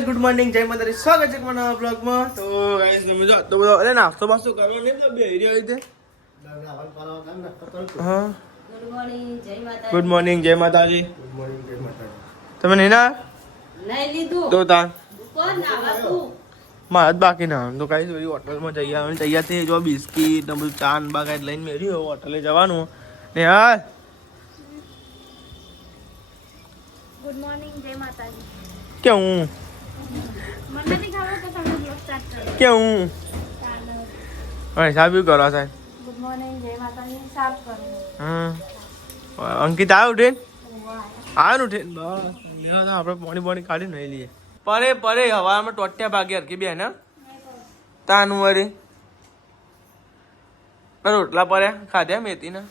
Guys good morning जय माता दी स्वागत है मारा ब्लॉग में। तो गाइस તમે જો તો બધો અરે નાસ્તો બાસ્તો કરવો ને તો બેહી રહ્યો રીતે। હા ગુડ મોર્નિંગ જય માતાજી। તમે નહીં ના નહીં લીધું તો તા કોણ ના તું મારા જ બાકી ના તો ગાઈસ બધી હોટલમાં જઈ આવવાની તૈયાર થઈ જો બિસ્કિટ ને બધું ચા ને બાગાયત લઈને મેળ્યો હોટલે જવાનું ને યાર। ગુડ મોર્નિંગ જય માતાજી। ક્યાં મને નથી ખબર તો તમે બ્લોગ સ્ટાર્ટ કરો। ક્યાં ચાલો હવે સાબી કરો સાહેબ। ગુડ મોર્નિંગ જય માતાજી સાફ કરો। અંકિત આવ્યો ઉઠીને આવ્યો ઉઠીને બસ આપણે પાણી કાઢી નહીં લઈએ પરે પરે હવામાં ટોટ્યા ભાગે હરકી બે ને તાનું વરી રોટલા પડ્યા ખાધ્યા મેથી ના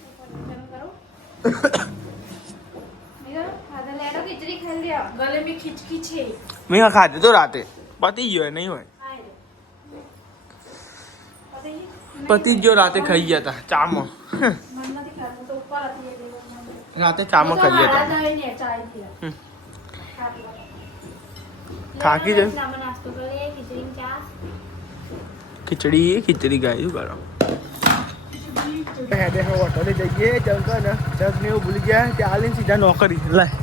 ગલે में खिचकी છે મેં ખાધે તો રાતે પતી ગયો નહીં હોય પતી ગયો રાતે ખાઈ ગયા હતા ચામાં રાતે ચામાં ખાઈ ગયા હતા થાકી જાય નાસ્તો કરીએ ખીચડી ચા ખીચડી ગાય શું કરો હેડે હોટલે જઈએ જમતો ને જગ ને એવું ભૂલી ગયા ત્યાં આવીને સીધા નોકરી લાય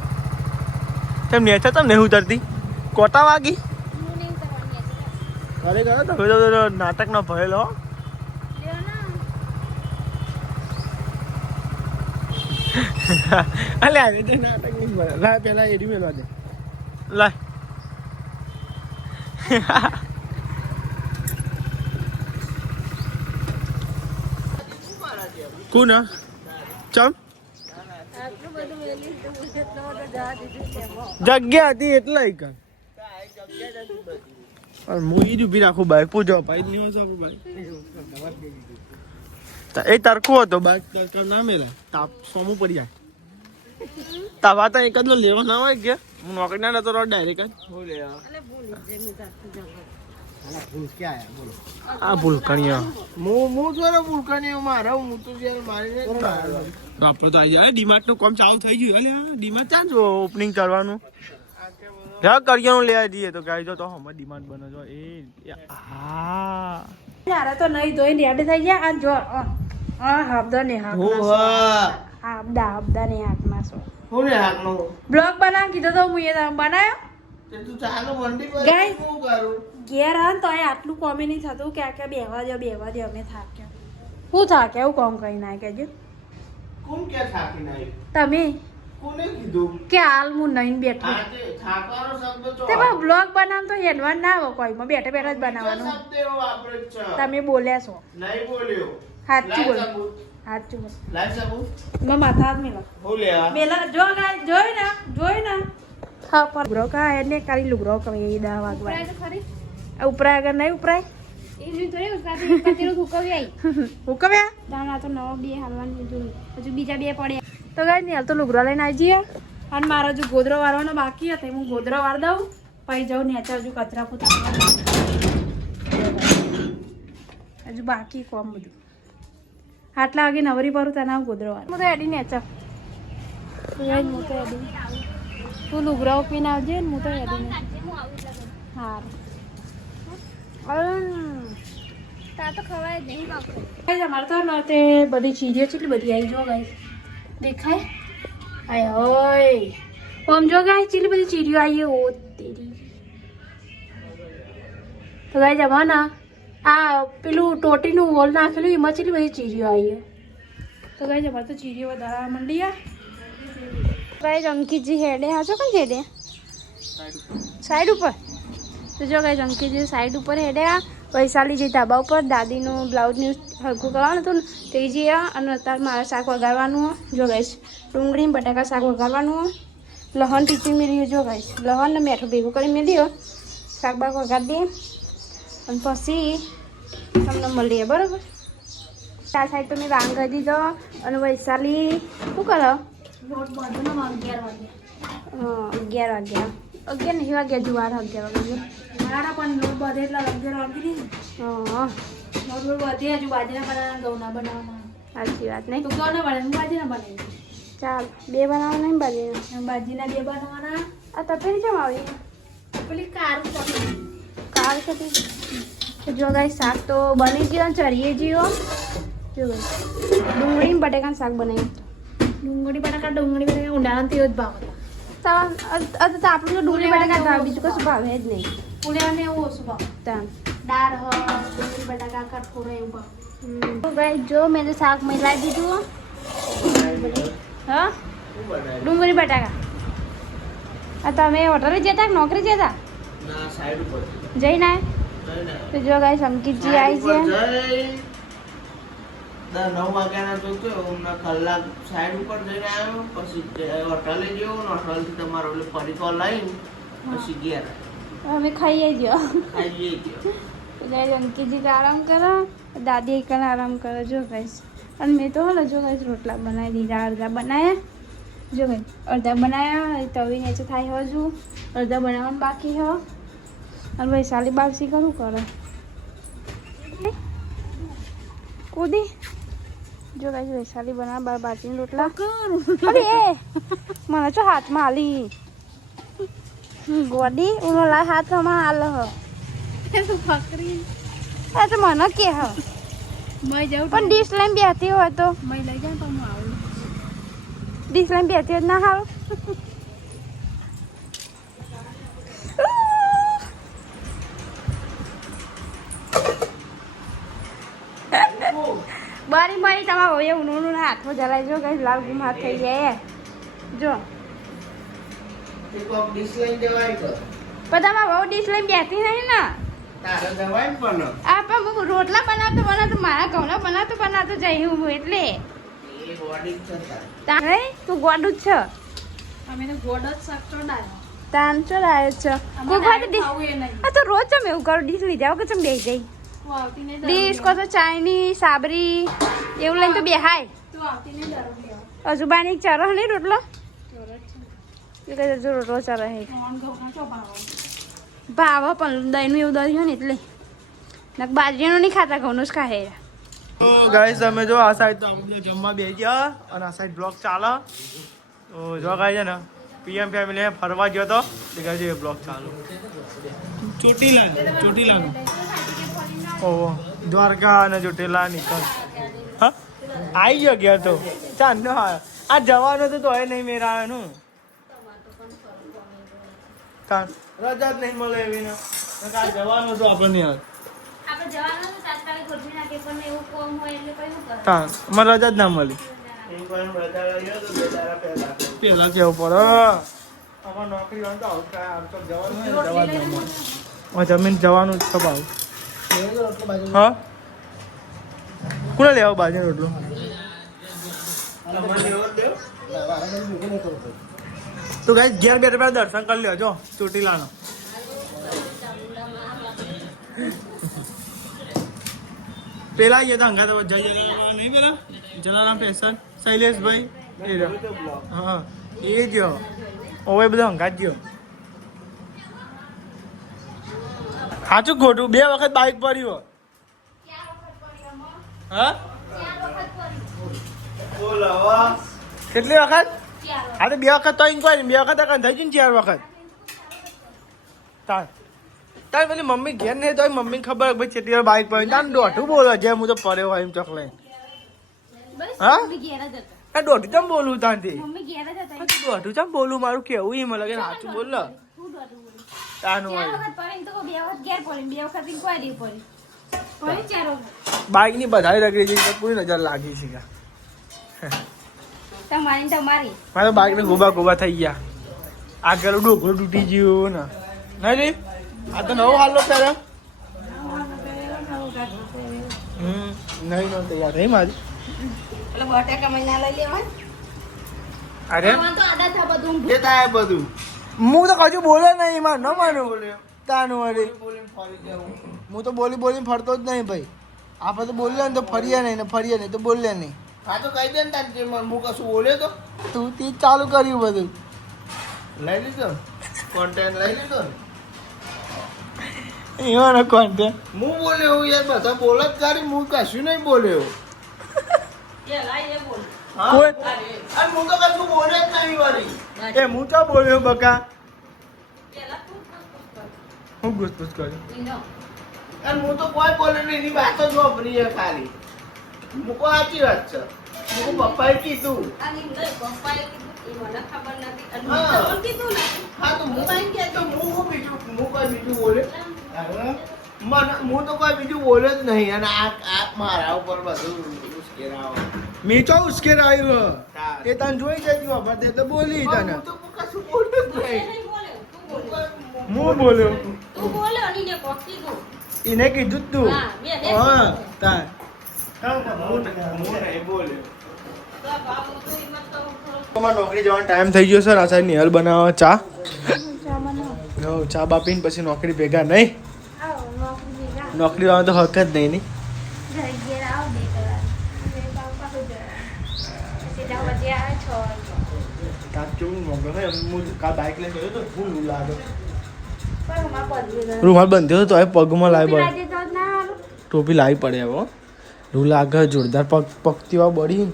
તેમ નેચા તમ નહીં ઉતરતી કોટા વાગી અરે ગયો તમે તો નાટક નો ભરેલો અલે આવે તો નાટક નહીં ભરે લાય પેલા એડી મેળવા દે લાય કોણ ચમ જગ્યા હતી એટલે હું ઈ ઉભી રાખું બાઈક પૂછો બાઈક નહીં હશે બાઈક એ તરખો હતો બાઈક ના મેલા તાપ સોમું પડી જાય તાવા તો એક જ લેવા ના હોય કે હું નોકરી ના નતો ડાયરેક્ટ આ ભૂલકણીયા હું થોડો ભૂલકણીયો મારા હું તો જ્યારે મારીને આપણે તો આવી જાય ડીમાર્ટ નું કામ ચાલુ થઈ ગયું એટલે ડીમાર્ટ ચાલ જો ઓપનિંગ કરવાનું જા કરિયાનું લેવા જઈએ તો ગાઈ જો તો હમ ડીમાર્ટ બને જો એ હા યાર તો નહીં ધોઈને રેડી થઈ ગયા આ જો આ હબદા ને હાક હબદા ને હાક માં સો હોને હાકનો બ્લોગ બનાવ કીધો તો હું એ બનાવ્યો તે તું ચાલો મંડી પર Guys. શું કરું ઘેર આ તો આટલું કોમી નહીં થતું કે આ બેહવા દો અમે થાક્યા હું થાક્યા એવું કોમ કઈ ના કેજો કોણ કે થાકી નહીં તમે કોને કીધું કે હાલ હું નહીં બેઠો થાકવાનો શબ્દ તો તે પણ બ્લોગ બનાવ તો હેલવાન ના આવે કોઈમાં બેઠા બેઠા જ બનાવવાનું શબ્દ એવો વાપરે છે તમે બોલ્યા છો નહીં બોલ્યો સાચું બોલ સબૂત સાચું બોલ લાઈ સબૂત મેં માથા હાથ મેલો હો લેવા મેલા જો ગાય જોઈ ને હા પર લુગરો કા એને કાલી લુગરો કમે એ 10 વાગવા ઉપરાય અગર નહીં ઉપરાય એ જ તો ઉસકાતી પતિરો હુકવી આવી હુકવ્યા દાણા તો નવો બે હાલવાની જોઈ હજુ બીજા બે પડે તો ગાય ને હાલ તો લુગરો લઈને આવી જઈએ અને મારો જો ગોદરો વારવાનો બાકી હતો હું ગોદરો વાર દઉં પછી જાઉં નેચા હજુ કચરા પોતા હજુ બાકી કોમ બધું આટલા વાગે નવરી પરું તને ગોદરો વાર હું તો એડી નેચા હું તો એડી તું લુગરાઓ પીને આવજે ને હું તો એડી હારું તા તો ખવાય જ નહીં બાપુ અમારે તો તે બધી ચીજો કેટલી બધી આવી જો ગાય દેખાય આય હોય આમ જો ગાય કેટલી બધી ચીડીઓ આવી ઓ તેરી તો ગાય જમાના આ પેલું ટોટીનું વોલ નાખેલું એમાં કેટલી બધી ચીડીઓ આવી તો ગાય અમારે તો ચીડીઓ વધારવા માંડી ગાય અંકિતજી હેડે હા છો કઈ હેડે સાઈડ ઉપર તો જો ગાય અંકિતજી સાઈડ ઉપર હેડે આ વૈશાલી જે ધાબા ઉપર દાદીનું બ્લાઉઝનું હરખું કરવાનું હતું ને તે જે અને અત્યારે મારે શાક વગાડવાનું જો ગાઈશ ડુંગળી બટાકા શાક વગાડવાનું લહણ ટીચી મેળ્યું જો ગાઈશ લહણ ને મેઠું ભેગું કરી મેળ્યો શાક બાક વગાડી દઈએ અને પછી તમને મળીએ બરાબર આ સાઈડ તો મેં વાંગ કરી દીધો અને વૈશાલી શું કરો લોટ બધું 11 વાગે 11 નહીં વાગ્યા જુવાર 11 વાગે મારા પણ લોટ બધે એટલા 11 વાગી ને હા લોટ બધે હજુ બાજરીના બનાવવાના ઘઉંના બનાવવાના સાચી વાત નહીં તું ઘઉંના બનાવે હું બાજરીના બનાવી ચાલ બે બનાવવાના ને બાજરીના 2 બનાવવાના આ તપેલી કેમ આવી પેલી કારું પકડી. કાર છે તે. તો જો ગાઈસ શાક તો બની ગયો ચરીએ ગયો જો ગાઈસ ડુંગળી ને બટેકાનું શાક બનાવ્યું ડુંગળી બટાકા ઊંડાના તેવો જ ભાવ હતા. તો આપણું તો ડુંગળી બટેકા ભાવ બીજું કશું ભાવે જ નહીં પુલિયાને એવું ઓછું ભાવ. તાન દાળ હ ડુંગળી બટાકા કઠોળ એવું ભાવ. તો ગાઈસ જો મેં તો શાક મિલાવી દીધું હા ડુંગળી બટાકા આ તમે હોટલે જતા કે નોકરી જતા ના સાઈડ ઉપર જઈને આયા? તો જો ગાઈસ અંકિતજી આવી છે 9 વાગ્યાના તો હું કલાક સાઈડ ઉપર જઈને આવ્યો પછી હોટલે ગયો ને હોટલથી તમારો એટલે ફરીકો લઈને પછી ઘેર અમે ખાઈએ ગયો ખાઈએ ગયો તો ગાઈસ અંકિતજી તો આરામ કરો દાદી એકલા આરામ કરો જો ગાઈસ અને મેં તો હલો જો ગાઈસ રોટલા બનાવી દીધા અડધા બનાવ્યા જો ગાઈસ અડધા બનાવ્યા તવી નીચે થાય હજુ અડધા બનાવવાનું બાકી હ અને વૈશાલી બાપસી કરું કરો કૂદી જો ગાઈસ વૈશાલી બનાવ બાર બાજીના રોટલા અરે એ મને તો હાથમાં હાલી ગોડી ઉનો લાય હાથમાં હાલ હ ફકરી એ તો મને કે હ મય જાઉં પણ ડીશ લઈને બેહતી હોય તો મય લઈ જાય પણ હું આવું. ડીશ લઈને બેહતી હોય તો ના હારું બારી બારી તમારા હવે ઊનું હાથમાં જલાઈ જો કઈ લાલ ગુમ હાથ થઈ જાય જો એક કોક ડીશ લઈને જવાય તો પણ તમારા બહુ ડીશ લઈને બેહતી નહીં ને તારે જવાય ને પણ આ પણ હું રોટલા બનાવતો મારા ઘઉંના બનાવતો જઈ હું એટલે એ બોડી છે તારે તું ગોડું જ છે અમે તો ગોળ જ શાક ચોડાયો. તાન ચડાયો છે કોઈ અમારે વાત ડીશ ખાવું એ નહીં. આ તો રોજ ચમ એવું કરું ડીશ લીધા વગર ચમ બેસી જાય તું આવતી નહીં ડીશ કો તો ચાઇનીઝ સાબરી એવું લઈને તો બેહાય તું આવતી નહીં દારૂ લેવા. હજુ બાની ચરહ નહીં રોટલો ચોરસ છે. એ કહે હજુ રોટલો ચરહ હે મોહન ઘઉંનો ચો ભાવ. ભાવ પણ દહીંનું એવું દહીં હોય ને એટલે નક બાજરીનું નહીં ખાતા ઘઉંનું જ ખાય તો ગાઈસ અમે જો આ સાઈડ તો આપણે જમવા બેસી ગયા અને આ સાઈડ બ્લોગ ચાલે તો જો ગાઈ છે ને પીએમ ફેમિલી ફરવા ગયો તો તે ગાઈ છે બ્લોગ ચાલુ ચોટીલા ઓહો દ્વારકા અને ચોટીલા નીકળ હા આવી ગયો ગયા તો ચાલ ન આ જવાનો તો હોય નહીં મેરા નું રજા જ નહીં મળે એવી ને આ જવાનો તો આપણને યાર આપણે જવાનું તો તાત્કાલિક ગોઠવી નાખીએ પણ એવું કોમ હોય એટલે કઈ શું કરે હા અમારે રજા જ ના મળી પેલા કેવું પડે અમારે નોકરી હોય તો આમ તો જવાનું હોય ને જવા જ ના મળે જમીન જવાનું જ છે ભાવ હા કોને લેવો બાજુ રોટલો તો ગાઈસ ઘેર બેઠા બેઠા દર્શન કરી લેજો ચોટીલાનો પેલા ગયા હતા હંગા તો જઈએ નહીં પેલા જલારામ ફેશન શૈલેષભાઈ એ રહ્યો હા એ ગયો હવે બધો હંગા જ ગયો સાચું ખોટું 2 વખત બાઇક પડ્યું હા બોલો કેટલી વખત હા તો 2 વખત તો ઇન્કવાયરી 2 વખત થઈ ગયું 4 વખત તાર તાર પેલી મમ્મી ઘેર નહીં તો મમ્મીને ખબર ભાઈ કેટલી વાર બાઇક પડી તાર દોઢું બોલો જે હું તો પડ્યો હોય એમ ચોકલેટ હા આ દોઢું ચમ બોલું ત્યાંથી દોઢું ચમ બોલું મારું કેવું એમ લાગે સાચું બોલ ને તાનું હોય બાઇક ની બધાઈ રગડી જઈ પૂરી નજર લાગી છે તમારી મારે બાઇક ને ગોબા થઈ ગયા આગળ ડોકરું તૂટી ગયું ને નહીં આ તો નવો હાલો ત્યારે નહીં નો તૈયાર નહીં મારી અરે એ થાય બધું હું તો કજુ બોલે નહીં માર ન માનું તાનું અરે હું તો બોલીને ફરતો જ નહીં ભાઈ આપણે તો બોલ્યા ને તો ફરીએ નહીં ને ફરીએ નહીં તો બોલ્યા નહીં હા તો કહી દે ને તાર હું કશું બોલ્યો તો તું તી ચાલુ કર્યું બધું લઈ લીધો કોન્ટેન્ટ લઈ લીધો ને એવાનો કોન્ટેન્ટ હું બોલ્યો યાર બધા બોલ જ કરી હું કશું નહીં બોલ્યો કોઈ અને હું તો કશું બોલે જ નહીં વળી એ હું તો બોલ્યો બકા ઘૂસપૂસ કર્યું અને હું તો કોઈ બોલે નહીં, એની વાતો જ વાપરી છે ખાલી. મૂકો સાચી વાત છે. મૂકો પપ્પાએ કીધું. હા તો હું હું કોઈ બીજું બોલે હું તો કોઈ બીજું બોલે જ નહીં. અને આ મારા ઉપર બધું ઉશ્કેરાવે. મેં ચો ઉશ્કેર આવ્યું એ તને જોઈ જતી બાબા તે તો બોલી તને હું તો કશું બોલ્યું જ નહીં. હું બોલ્યો તું બોલ્યો ને એને કોક કીધું. એને કીધું જ તું હા, મેં હા તાર હું નહીં બોલ્યો. તમારે નોકરી જવાનો ટાઈમ થઈ ગયો સર આ સાઈડ નિહલ બનાવવા ચા ચા બનાવો. ચા બાપીને પછી નોકરી ભેગા નહીં આવો નોકરી ભેગા. નોકરી વાળા તો હક જ નહીં ની ઘરે ઘેર આવો 2 કલાક. પછી પાછું જવાનું. સીધા વચ્ચે આવે 6 વાગે. કાપ કેવું મોકલો ને હું કાલ બાઇક લઈને ગયો તો ફૂલ લાગે પણ હમણાં પડી રૂમાલ બંધ્યો તો એ પગમાં લાવી પડે તો જ ના હારું. ટોપી લાવી પડે હવે રૂ લાગે જોરદાર પગતી વા બળી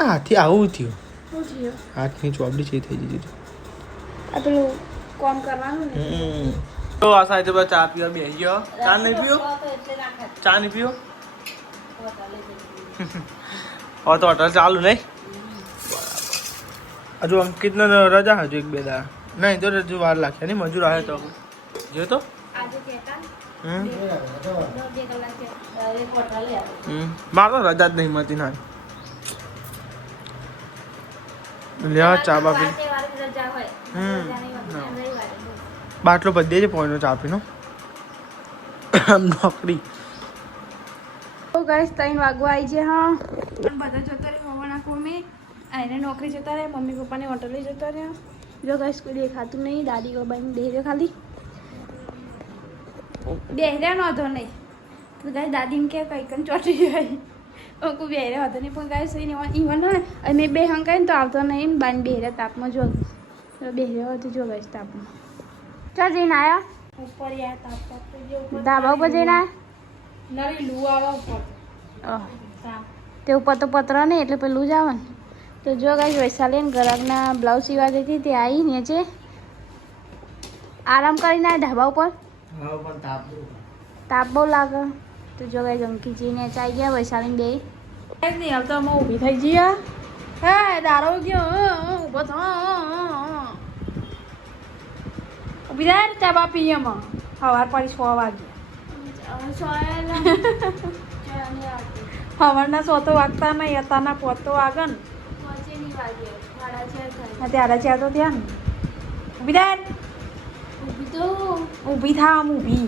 હાથી આવું થયું શું થયું? હાથની ચોપડી છે થઈ જતી આ પેલું કોમ કરવાનું ને. તો આ સાઈડ પર ચા પીવા બેસી ગયો ચા નહીં પીવો ચા નહીં પીવો હવે તો હોટલ ચાલુ નહીં હજુ અંકિતને રજા હજુ 1-2 દાડા નહીં તો હજુ વાર લાગે નહીં મજૂર આવે તો જો તો આજે કહેતા ને, હમ 2 કલાક છે. એક હોટલે આવે. મારે તો રજા જ નહીં મળતી ના લ્યા ચા બાપી તહેવારે રજા હોય. હમ. રજા નહીં હોતી. ના. રવિવારે. બાટલો બધી છે પોઈનો ચા પીનો આમ નોકરી તો ગાઈસ 3 વાગવા આવી છે હા બધા જતા રહે હોવાના કોમે આને નોકરી જતા રહે મમ્મી પપ્પાને હોટલે જતા રહે જો ગાઈસ કોઈ દેખાતું નહીં દાદી ગોબાઈને બેહ્યો ખાલી બેહ્યા નહોતો નહીં તો ગાઈસ દાદીને કે કઈ કન ચોટી ગઈ કોઈ બેહ્યા હતો નહીં પણ ગાઈસ ઈવન અમે બે હંકાય ને તો આવતો નહીં બાન બેહ્યા તાપમાં જો બેહ્યો હતો જો ગાઈસ તાપમાં ચા જઈને આવ્યા ઉપર યાર તાપ ધાબા ઉપર જઈને આવ્યા નવી લૂ આવે ઉપર. તે ઉપર તો પતરા નહીં એટલે પેલું જ આવે ને તો જો ગાઈસ વૈશાલીને ગ્રાહકના બ્લાઉઝ સીવા દેતી તે આવી નીચે આરામ કરીને આવ્યા ધાબા ઉપર હા પણ તાપ બહુ લાગે તો જો ગાઈસ અંકીજી નીચે આવી ગયા વૈશાલીને બે નહીં હાલ તો અમે ઊભી થઈ ગયા હે દારો ગયો ઊભો થો ઊભી થાય ચા બા પીએ એમાં સવાર પડી 6 વાગે સવારના 100 તો વાગતા નહીં અત્યારના 5 તો વાગે ને ત્યારે ચાર તો ત્યાં ઊભી થાય ઊભી થા આમ ઊભી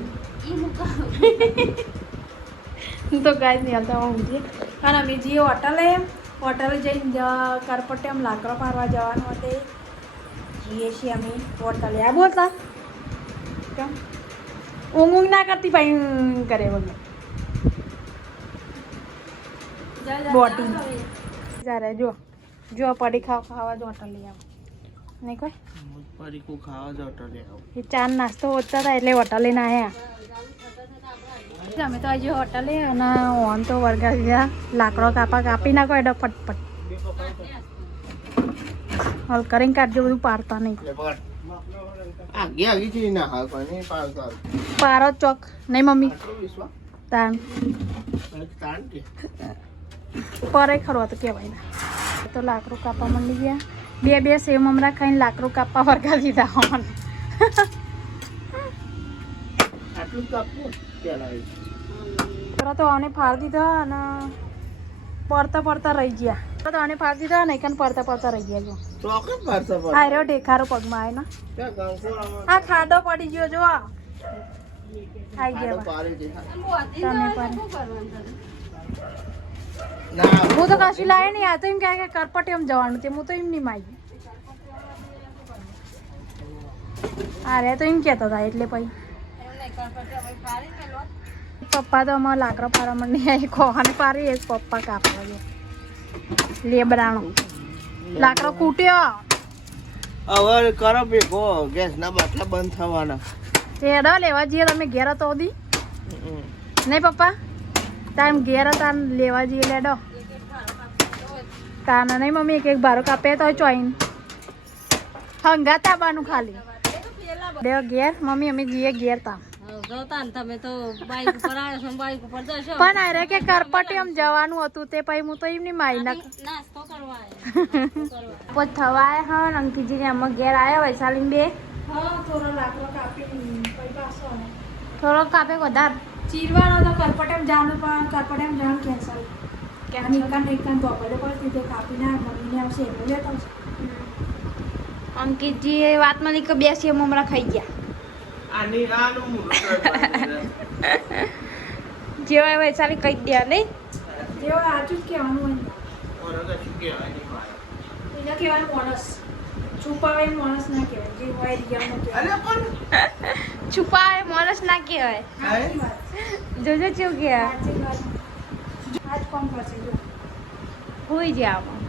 તો ગાય નહીં હાલતા ઊભી અને અમે જઈએ હોટલે જઈને કરપટ્ટે આમ લાકડો પારવા જવાનું હતું જઈએ છીએ અમે હોટલે આ બોલતા કેમ ઊંઘ ના કરતી ભાઈ કરે વગર બોટી જ્યારે જો પડી ખાવા જ હોટલ લઈ આવો નહીં કોઈ પરીકું ખાવા જ હોટલે આવું. એ ચાર નાસ્તો ઓછા હતા એટલે હોટલે ના આવ્યા અમે તો હજુ હોટલે અને ઓન તો વળગાવી ગયા લાકડો કાપી નાખો એટલે ફટફટ હલ કરીને કાઢજો બધું પાડતા નહીં આગી થી ના હા કોઈ નહીં પાડતા. પારો ચોક નહીં મમ્મી આટલું વિશ્વાસ તાન શાંતિ. પરે ખરો તો કહેવાય ના તો લાકડું કાપવા માંડી ગયા બે સેવ મમરા ખાઈને લાકડું કાપવા વળગાવી દીધા અમને આટલું જ કાપવું પેલા તો આને ફાડી દીધા અને પડતા રહી ગયા તો આને ફાડી દીધા નહીં કાન પડતા રહી ગયા જો ચોક્કસ પાડતા આ રહ્યો ઢેખારો પગમાં આવે ને આ ખાડો પડી ગયો જો આઈ ગયા પાડે છે. તમે પણ ના હું તો કશું લાવે નહીં આ તો એમ કહે કે કરપટ એમ જવાનું તે હું તો એમ નહીં માગી આ રે તો એમ કહેતો હતા એટલે પછી પપ્પા તો અમારા લાકડો પાડવા માંડી આવી ખોહાને પારી એક પપ્પા કાપવા ગયો લેબરાણો લાકડો કૂટ્યો હવે કરો ભેગો ગેસ ના બાટલા બંધ થવાના. તેડો લેવા જઈએ તમે ઘેર તો દી નહીં પપ્પા તાર ઘેર તાર લેવા જઈએ લેડો તાના નહીં મમ્મી એક બારો કાપે તો ચોઈન હંગા તાબાનું ખાલી બે ઘેર મમ્મી અમે જઈએ ઘેર તા પણ અરે કે કરપટી આમ જવાનું હતું તે પછી હું તો એમની માઈ ના પોત થવાય હા અંકિતજી ને અમે ઘેર આવ્યા વૈશાલી બે થોડો લાકડો કાપી પછી પાછો આવે. થોડો કાપે વધારે ચીરવાનો તો કરપટેમ જવાનું પણ કરપટેમ જવાનું કેન્સલ કે નિકાન તો બધે પડતી તે કાપીને મમ્મીને આવશે એટલે લેતા આવશે. અંકિતજી એ વાતમાં નહીં કે બેસી મમરા ખાઈ ગયા આની આનું મોઢું જેવા વૈશાલી કહી દે નહીં જેવો સાચું જ કહેવાનું ઓરે તો શું કહેવાય નહીં મારે. હોય એને કહેવાનું માણસ છુપાવે માણસ ના કહેવાય જે હોય રિયલમાં કહેવાય. અરે પણ છુપાવે માણસ ના કહેવાય સાચી વાત જોજો ચેવું કહેવાય સાચી વાત આજ કોમ કરશે જો હોઈ જાય આમાં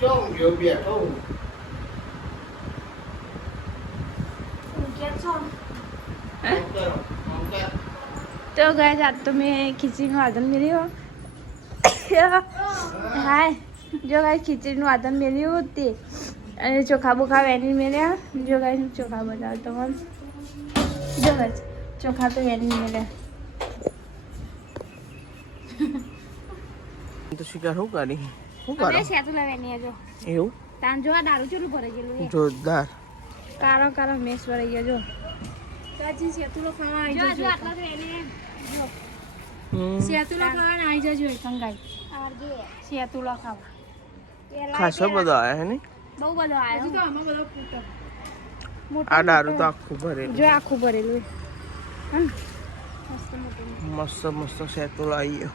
કેવું ગયો બેઠો હું. કેમ છો આમ કરો, આમ કર. તો ગાઈસ આજ તો મેં ખીચડીનું આદન મેળ્યું હાય જો ગાઈસ ખીચડીનું આદન મેળ્યું તે અને ચોખા બોખા વેની મેળ્યા જો ગાઈસ ચોખા બનાવ તમારે જો ગાઈસ ચોખા તો વેની મેળ્યા તો શિકાર શું કરી શું અરે કરો સેતુલા વેની જો એવું તાન જો આ દારૂ ચેલું ભરાઈ ગયેલું છે જોરદાર કારો કારો મેસ ભરાઈ ગયો જો સાચી સેતુલો ખાવા આવી જો જજો આટલા તો વેની જો સેતુલો ખાવા આવી જજો કંગાઈ આરજે સેતુલો ખાવા ખાસો બધો આવ્યા હે ને બહુ બધો હજી આવ્યો તો આમાં બધો ફૂટો આ દારૂ તો આખું ભરેલું જો આખું ભરેલું હે હમ મસ્ત મસ્ત સેતો લાવી ગયો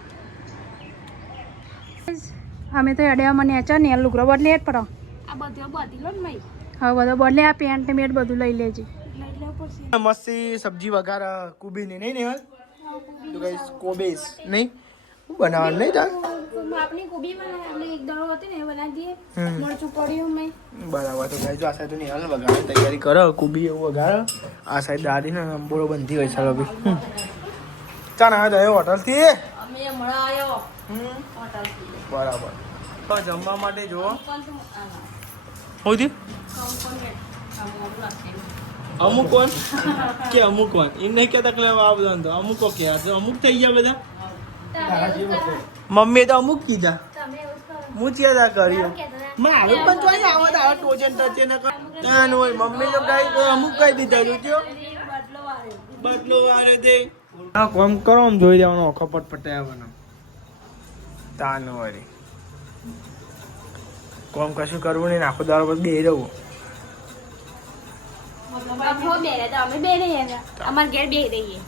અમે તો અડ્યામાં નેચા ને લુગરો બદલે જ પડો આ બધો બધી લો ને મઈ હવે બધો બદલે આ પેન્ટ મેટ બધું લઈ લેજે લઈ લેવું પડશે મસ્તી સબ્જી વઘાર કુબીની નહીં ને તો કઈ કોબેસ નહીં હું બનાવવાનું નહીં તાર આપની કોબી આપણે એક દડો હતી ને એ બનાવી દઈએ હમ. મરચું પડ્યું મેં બરાબર તો ગાઈ જો આ સાઈડ તો નિહાલ વઘાર તૈયારી કરો કુબી એવું વઘાર આ સાઈડ દાદી ને અંબોળો બનતી હોય ચાલો ભાઈ ચાલ આવ્યો તો હોટલથી અમે હમણાં આવ્યો બરાબર તો જમવા માટે જુઓ શું થયું અમુક કોણ કે અમુક કોણ એ નહીં કહેતા કે આ બધા તો અમુકો કે અમુક થઈ ગયા બધા મમ્મીએ તો અમુક કીધા હું ચેદા કર્યું મારે પણ જોઈ આવો તો આવા ટોચે ને ટચે ને કાન હોય મમ્મી તો કઈ અમુક કઈ દીધા જો બદલો વારે દે હા કોમ કરો આમ જોઈ દેવાનો કપટ પટાવવાનો તાન વળી કોમ કશું કરવું નહીં આખો દારો પર બે રહું અમે બે નહીં અમારે ઘેર બે રહીએ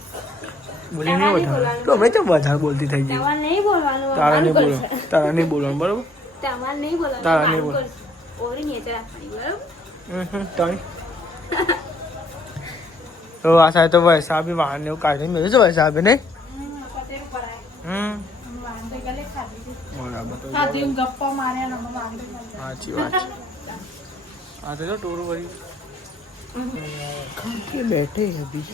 બોલી નહીં વધારે તો અમે તો વધારે બોલતી થઈ ગઈ તમારે નહીં બોલવાનું તારા નહીં બોલો તારા નહીં બોલવાનું બરોબર તમારે નહીં બોલવાનું તારા નહીં બોલ ઓરી નીચે રાખવાની બરાબર તારી તો આ સાહેબ તો વૈસા બી વાહન ને એવું કાઢી મેળવ્યું છે વૈસા બી નહીં બરાબર તો ગપ્પા માર્યા ને સાચી વાત છે આ તો ટોરું ભર્યું ખાકે બેઠે અભી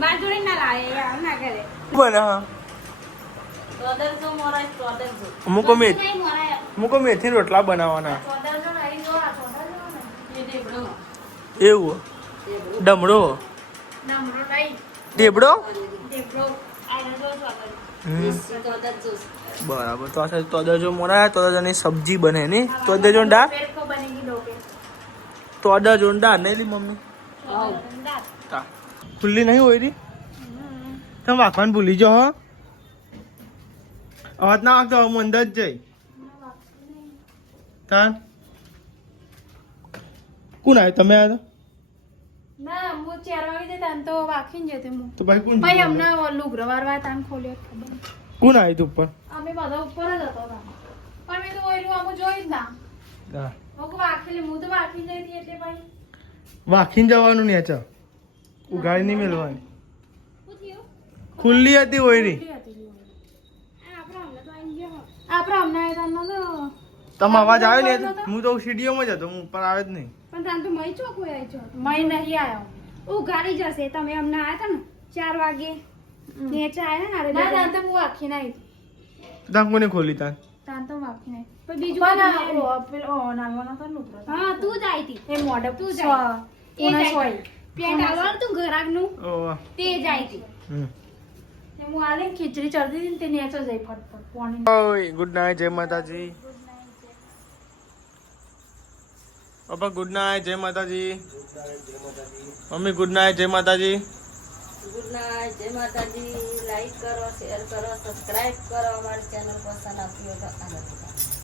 બાર જોડે ના લાવે યાર ના કરે બના અમુક મેથી રોટલા બનાવવાના એવું ડમડો ઢેબડો બરાબર તો આ સાઈડ તોદરજો મોરા તોદરજોની સબ્જી બને ને તોદરજો દાળ તોદરજો દાળ નહીં લી મમ્મી તા ખુલ્લી નહીં હોય રી તમે વાંકવાનું ભૂલી જાઓ હો અવાજ ના વાગતો હું અંદર જ જઈ તાન કોણ આવ્યો તમે આવ્યા ના હું 4 વાગે જતા ને તો વાખીને જતે હું તો ભાઈ કોણ ભાઈ હમણાં લુગરો વારવા તાન ખોલ્યો ખબર નહીં. કોણ આવ્યું તું ઉપર અમે બધા ઉપર જ હતો તાન. પણ મેં તો ઓયરું આમ જોઈ જ ના હું વાખેલી હું તો વાખી જઈ હતી એટલે ભાઈ વાખીને જવાનું ને અચ્છા ઉગાડી નહીં મેળવાની શું થયું ખુલ્લી હતી ઓયરી આપણે હમણાં આવ્યા તાન તો તમે અવાજ આવ્યો ને હું તો સ્ટુડિયોમાં જ હતો હું ઉપર આવે જ નહીં પણ તાન તો મય ચોખ્ખું આવી છો મય નહીં આવ્યો ઉઘાડી જશે તમે હમણાં આવ્યા હતા ને 4 વાગે નીચે આવ્યા ને ના તાન તો હું વાખીને આવી તાન કોને ખોલી તાન તાન તો વાખીને આવી પણ બીજું પણ કોઈ નહીં. પેલો નાનવાનો તો લુગરો હા તું જ આવી હતી એ મોઢે તું જ તું પૂનસ હોય પેન્ટ આલવાનું તું ઘરાકનું ઓહ તે જાય છે હમ ને હું આલે ખીચડી ચડતી હતી ને તે નેચર જઈ ફટફટ પાણી ઓય ગુડ નાઇટ જય માતાજી પપ્પા ગુડ નાઇટ જય માતાજી મમ્મી ગુડ નાઇટ જય માતાજી ગુડ નાઇટ જય માતાજી લાઈક કરો શેર કરો સબસ્ક્રાઇબ કરો અમારી ચેનલ પસંદ આપી હોય તો આનંદ